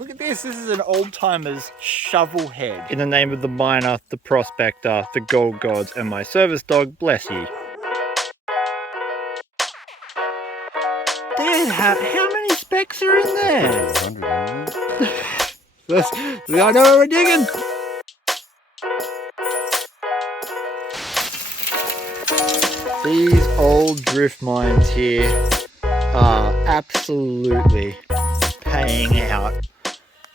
Look at this is an old-timer's shovel head. In the name of the miner, the prospector, the gold gods, and my service dog, bless ye. Dude, how many specks are in there? 100. I know where we're digging. These old drift mines here are absolutely paying out.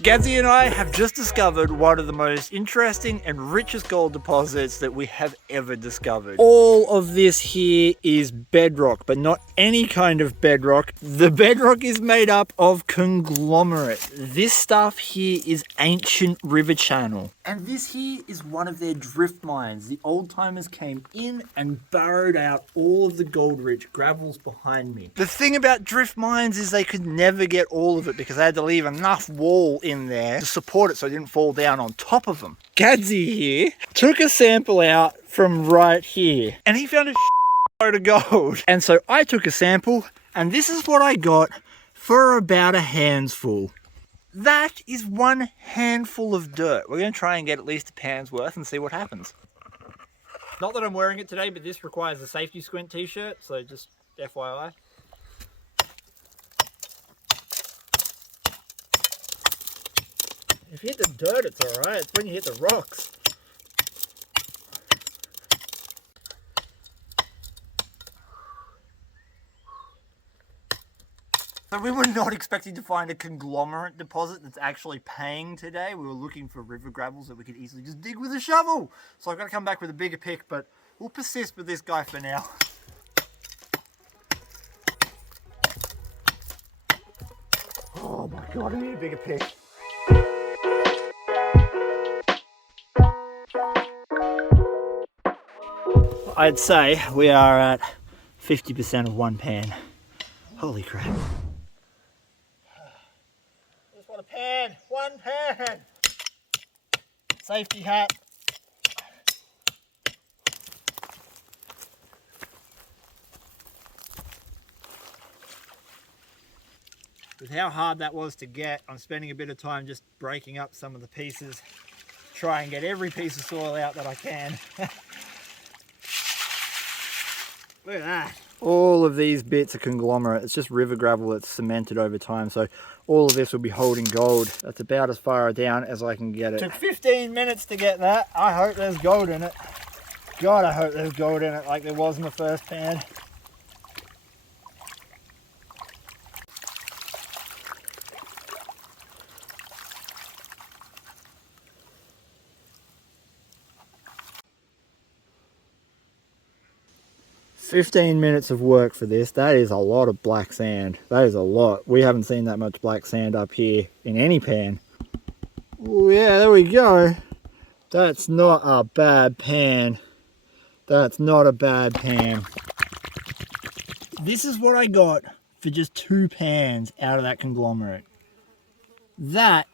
Gadsy and I have just discovered one of the most interesting and richest gold deposits that we have ever discovered. All of this here is bedrock, but not any kind of bedrock. The bedrock is made up of conglomerate. This stuff here is ancient river channel. And this here is one of their drift mines. The old timers came in and burrowed out all of the gold rich gravels behind me. The thing about drift mines is they could never get all of it because they had to leave enough wall in there to support it so it didn't fall down on top of them. Gadsy here took a sample out from right here and he found a load of gold. And so I took a sample and this is what I got for about a handful. That is one handful of dirt. We're going to try and get at least a pound's worth and see what happens. Not that I'm wearing it today, but this requires a safety squint t-shirt, so just FYI. If you hit the dirt, it's alright. It's when you hit the rocks. So we were not expecting to find a conglomerate deposit that's actually paying today. We were looking for river gravels that we could easily just dig with a shovel. So I've got to come back with a bigger pick, but we'll persist with this guy for now. Oh my God, I need a bigger pick. I'd say we are at 50% of one pan. Holy crap. Just want a pan, one pan. Safety hat. With how hard that was to get, I'm spending a bit of time just breaking up some of the pieces. Try and get every piece of soil out that I can. Look at that. All of these bits are conglomerate. It's just river gravel that's cemented over time. So all of this will be holding gold. That's about as far down as I can get it. Took 15 minutes to get that. I hope there's gold in it. God, I hope there's gold in it like there was in the first pan. $15 minutes of work for this. That is a lot of black sand. That is a lot. We haven't seen that much black sand up here in any pan. Oh yeah, there we go. That's not a bad pan. That's not a bad pan. This is what I got for just 2 pans out of that conglomerate. That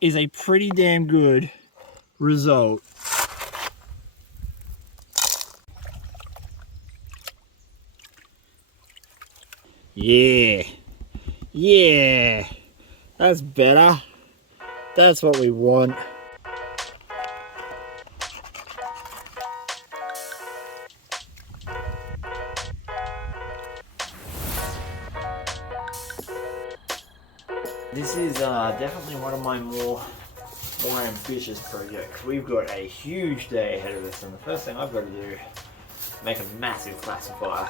is a pretty damn good result. Yeah, yeah, that's better. That's what we want. This is definitely one of my more ambitious projects. We've got a huge day ahead of us, and the first thing I've got to do is make a massive classifier.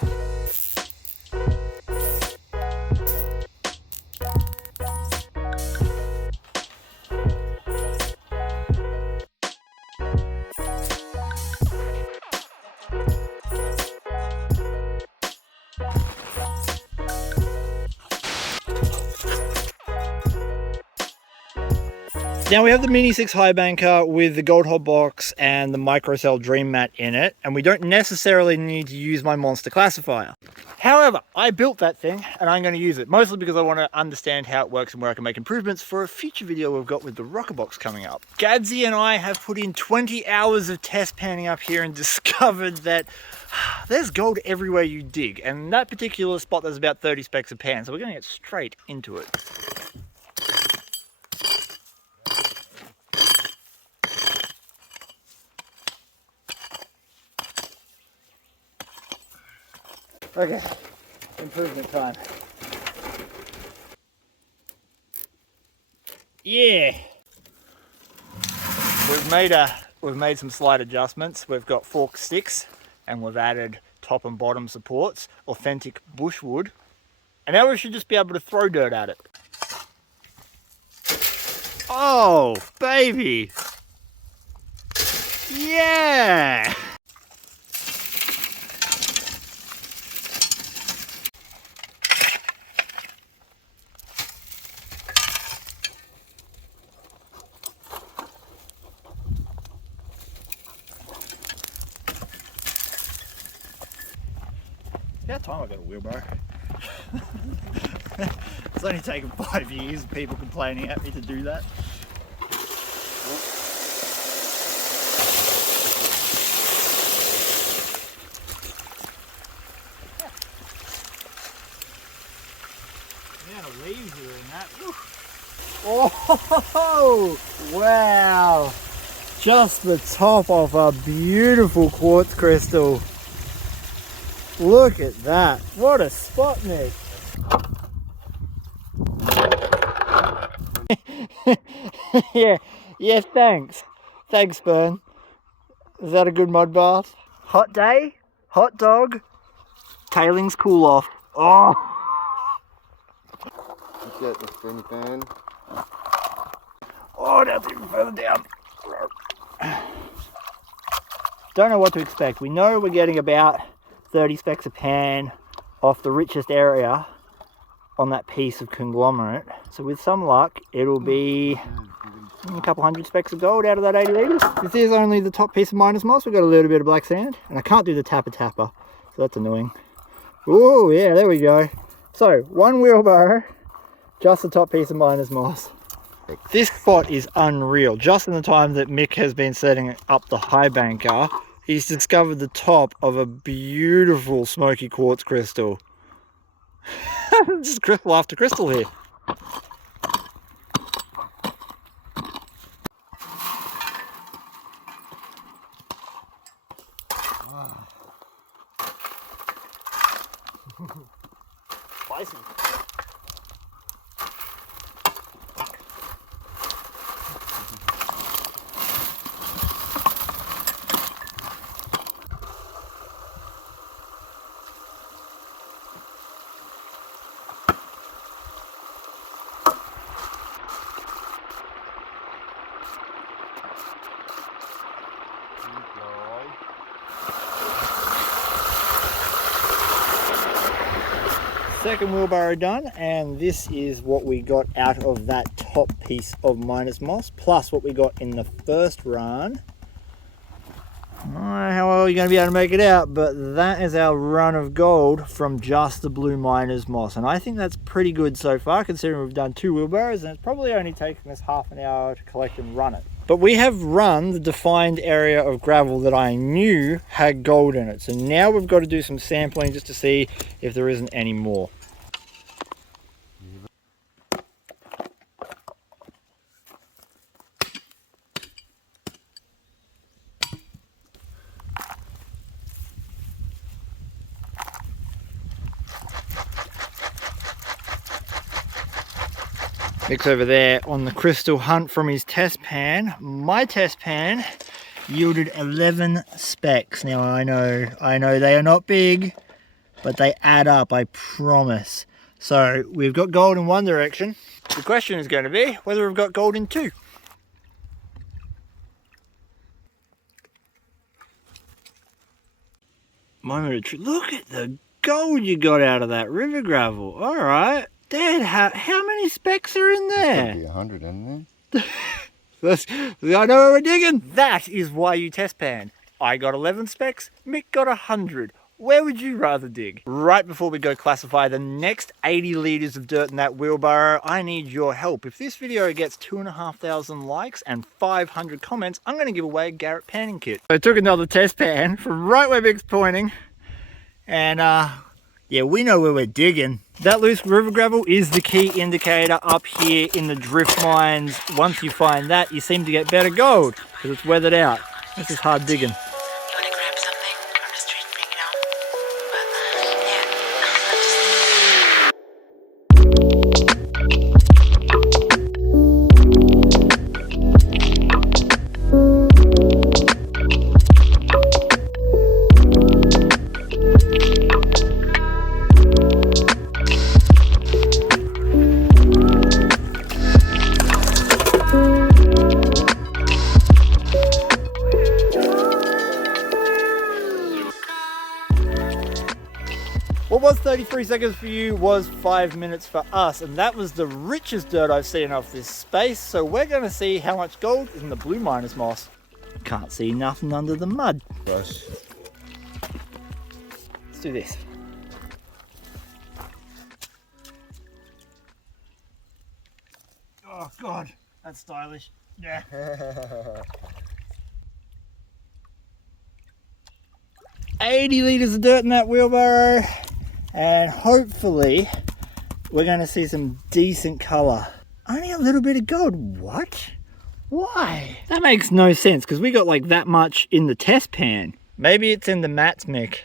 Now we have the Mini 6 high banker with the gold hot box and the microcell dream mat in it, and we don't necessarily need to use my monster classifier. However, I built that thing and I'm going to use it, mostly because I want to understand how it works and where I can make improvements for a future video we've got with the rocker box coming up. Gadsy and I have put in 20 hours of test panning up here and discovered that there's gold everywhere you dig, and that particular spot there's about 30 specks of pan, so we're going to get straight into it. Okay, improvement time. Yeah. We've made some slight adjustments. We've got forked sticks and we've added top and bottom supports, authentic bushwood. And now we should just be able to throw dirt at it. Oh, baby. Yeah. About time I got a wheelbarrow. It's only taken 5 years of people complaining at me to do that. The amount of leaves are in that. Woo. Oh, wow. Just the top of a beautiful quartz crystal. Look at that. What a spot, Nick. yeah, thanks. Thanks, Bern. Is that a good mud bath? Hot day, hot dog, tailings cool off. Oh! Get the spin fan. Oh, that's even further down. Don't know what to expect. We know we're getting about 30 specks a pan off the richest area on that piece of conglomerate. So with some luck, it'll be a couple hundred specks of gold out of that 80 litres. This is only the top piece of minus moss. We've got a little bit of black sand, and I can't do the tapper, so that's annoying. Oh yeah, there we go. So one wheelbarrow, just the top piece of minus moss. This spot is unreal. Just in the time that Mick has been setting up the high banker, he's discovered the top of a beautiful smoky quartz crystal. Just crystal after crystal here. Spicy. Second wheelbarrow done, and this is what we got out of that top piece of minus moss, plus what we got in the first run. I don't know how well you're going to be able to make it out, but that is our run of gold from just the blue miners moss, and I think that's pretty good so far, considering we've done 2 wheelbarrows, and it's probably only taken us half an hour to collect and run it. But we have run the defined area of gravel that I knew had gold in it, so now we've got to do some sampling just to see if there isn't any more. Mick's over there on the crystal hunt from his test pan. My test pan yielded 11 specks. Now I know they are not big, but they add up, I promise. So we've got gold in one direction. The question is going to be whether we've got gold in 2. Moment of truth. Look at the gold you got out of that river gravel. All right. Dad, how many specks are in there? There's got to be 100 in there. I know where we're digging. That is why you test pan. I got 11 specks, Mick got 100. Where would you rather dig? Right before we go classify the next 80 litres of dirt in that wheelbarrow, I need your help. If this video gets 2,500 likes and 500 comments, I'm going to give away a Garrett panning kit. I took another test pan from right where Mick's pointing, and yeah, we know where we're digging. That loose river gravel is the key indicator up here in the drift mines. Once you find that, you seem to get better gold because it's weathered out. This is hard digging. You want to grab something from the street and bring it home? But, yeah. what was 33 seconds for you was 5 minutes for us, and that was the richest dirt I've seen off this space. So we're going to see how much gold is in the blue miners moss. Can't see nothing under the mud. Gosh. Let's do this. Oh God, that's stylish. Yeah. 80 litres of dirt in that wheelbarrow, and hopefully we're going to see some decent colour. Only a little bit of gold. What? Why? That makes no sense, because we got like that much in the test pan. Maybe it's in the mats, Mick.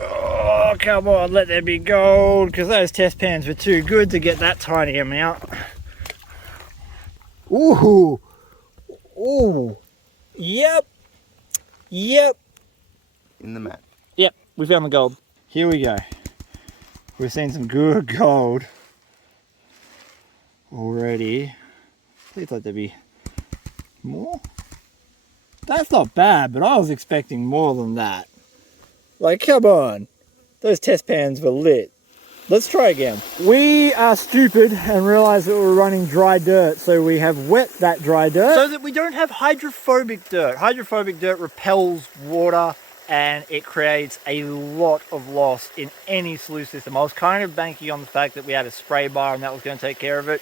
Oh, come on, let there be gold, because those test pans were too good to get that tiny amount. Ooh, ooh, yep, yep. In the mat. Yep, we found the gold. Here we go. We've seen some good gold already. Please let there be more. That's not bad, but I was expecting more than that. Like, come on. Those test pans were lit. Let's try again. We are stupid and realized that we're running dry dirt, so we have wet that dry dirt so that we don't have hydrophobic dirt. Hydrophobic dirt repels water and it creates a lot of loss in any sluice system. I was kind of banking on the fact that we had a spray bar and that was going to take care of it.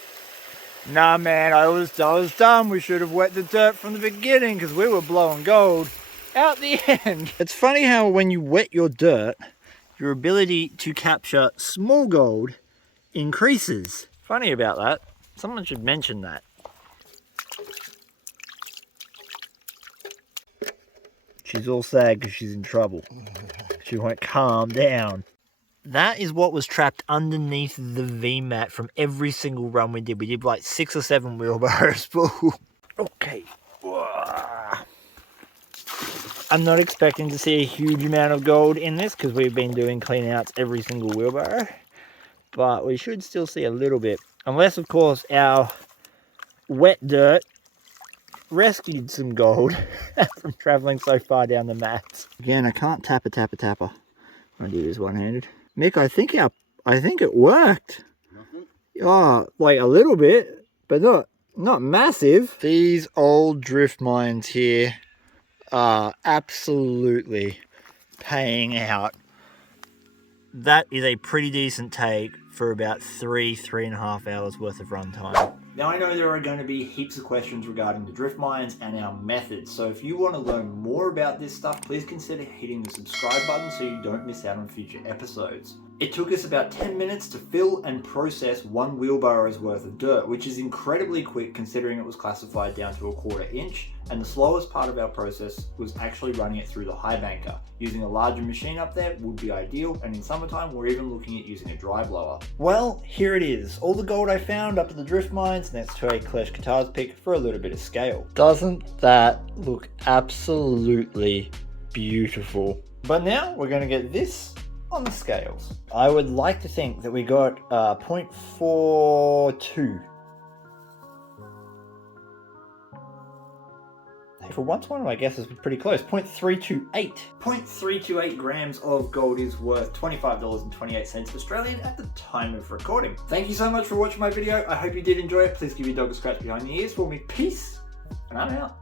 Nah, man, I was dumb. We should have wet the dirt from the beginning because we were blowing gold out the end. It's funny how when you wet your dirt, your ability to capture small gold increases. Funny about that. Someone should mention that. She's all sad because she's in trouble. She won't calm down. That is what was trapped underneath the VMAT from every single run we did. We did like 6 or 7 wheelbarrows full. Okay. I'm not expecting to see a huge amount of gold in this because we've been doing clean outs every single wheelbarrow, but we should still see a little bit, unless of course our wet dirt rescued some gold from traveling so far down the mats. Again, I can't tap a tapper. I'm gonna do this one-handed. Mick, I think it worked. Nothing? Oh, like a little bit, but not massive. These old drift mines here are absolutely paying out. That is a pretty decent take for about 3.5 hours worth of runtime. Now I know there are going to be heaps of questions regarding the drift mines and our methods, so if you want to learn more about this stuff, please consider hitting the subscribe button so you don't miss out on future episodes. It took us about 10 minutes to fill and process 1 wheelbarrow's worth of dirt, which is incredibly quick considering it was classified down to a 1/4 inch, and the slowest part of our process was actually running it through the high banker. Using a larger machine up there would be ideal, and in summertime we're even looking at using a dry blower. Well, here it is. All the gold I found up at the drift mines next to a Clash Guitars pick for a little bit of scale. Doesn't that look absolutely beautiful? But now we're going to get this on the scales. I would like to think that we got 0.42. For once, one of my guesses was pretty close. 0.328. 0.328 grams of gold is worth $25.28 Australian at the time of recording. Thank you so much for watching my video. I hope you did enjoy it. Please give your dog a scratch behind the ears for me. Peace, and I'm out.